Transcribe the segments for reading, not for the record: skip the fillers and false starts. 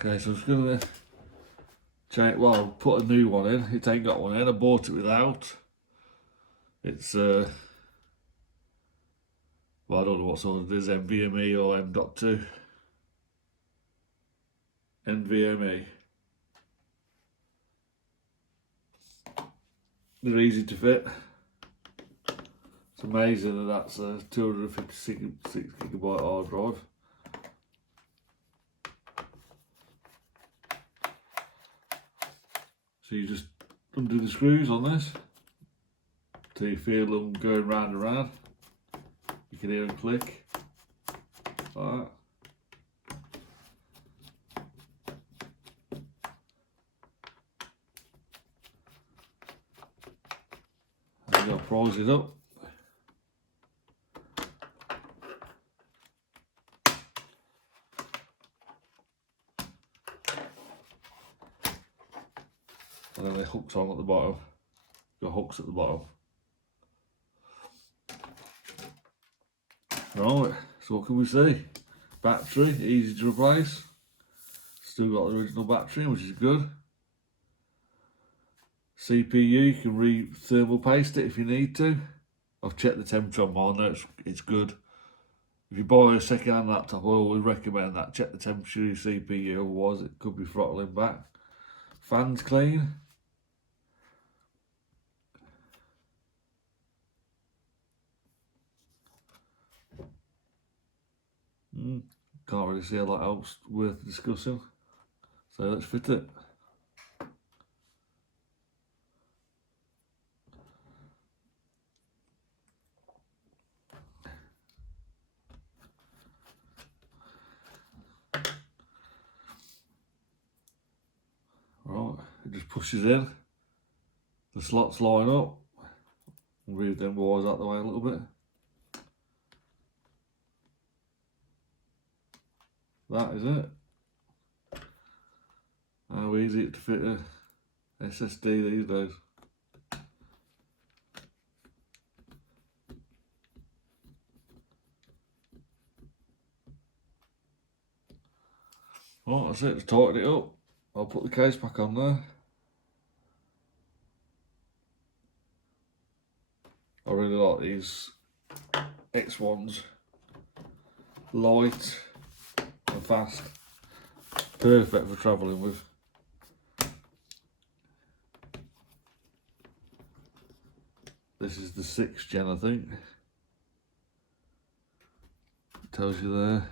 Okay, so I'm just gonna change. Well, put a new one in. It ain't got one in. I bought it without. It's well, I don't know what sort it is, NVMe or M.2 NVMe. They're easy to fit. It's amazing that that's a 256 gigabyte hard drive. So you just undo the screws on this till you feel them going round and round. You can hear them click like that. And you've got to prise it up. And then the hook's on at the bottom. Got hooks at the bottom. Right, so what can we see? Battery, easy to replace. Still got the original battery, which is good. CPU, you can thermal paste it if you need to. I've checked the temperature on mine, now it's good. If you buy a second-hand laptop, I always recommend that. Check the temperature of your CPU, otherwise it could be throttling back. Fan's clean. Can't really see a lot else worth discussing. So let's fit it. Right, it just pushes in. The slots line up. Move them wires out the way a little bit. That is it. How easy it to fit a SSD these days. Right, that's it, just tighten it up. I'll put the case back on there. I really like these X1s. Light and fast. Perfect for travelling with. This is the 6th gen, I think. It tells you there.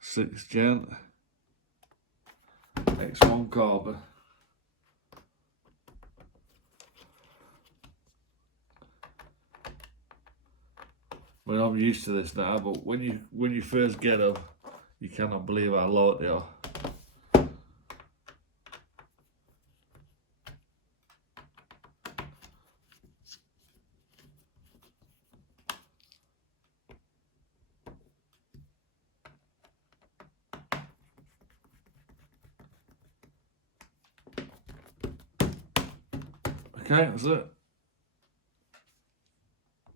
6th gen. X1 Carbon. I mean, I'm used to this now, but when you first get them, you cannot believe how light they are. Okay, that's it.